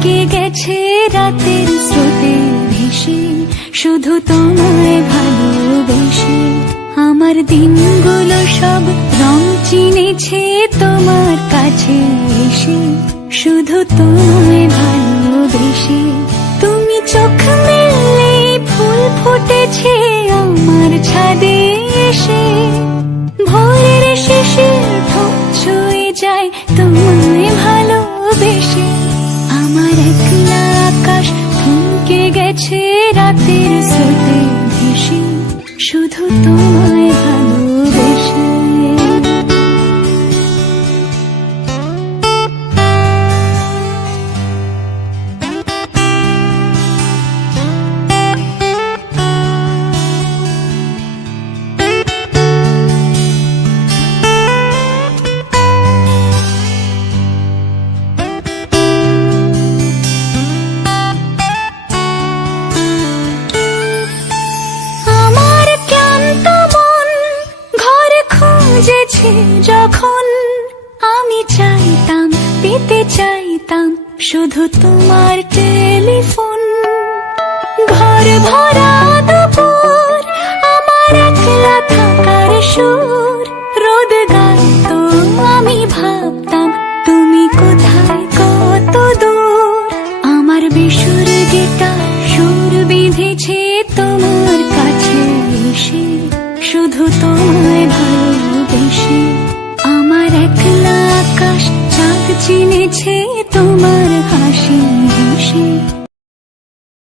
থমকে গেছে রাতের স্রোতে ভেসে, শুধু তোমায় ভালোবেসে। আমার দিনগুলো সব রং চিনেছে তোমার কাছে এসে, শুধু তোমায় ভালোবেসে। তুমি চোখ মেললে ফুল ফুটেছে আমার ছাদে এসে, ভোরের শেষে ঠোঁট ছুঁয়ে যায় তোমায় ভালোবেসে। আমার একলা আকাশ থমকে গেছে রাতের স্রোতে ভেসে, শুধু তোমায় ভালোবেসে। যখন আমি চাইতাম, পেতে চাইতাম শুধু তোমার টেলিফোন। ঘর ভরা দুপুর, আমার একলা থাকার সুর, রোদ গাইতো আমি ভাবতাম তুমি কোথায় কত দূর। আমার বেসুর গিটার সুর বিঁধেছে তোমার কাছে এসে, শুধু তোমায় ভালোবেসে। আমার একলা আকাশ চাঁদ চিনেছে তোমার হাসি হেসে।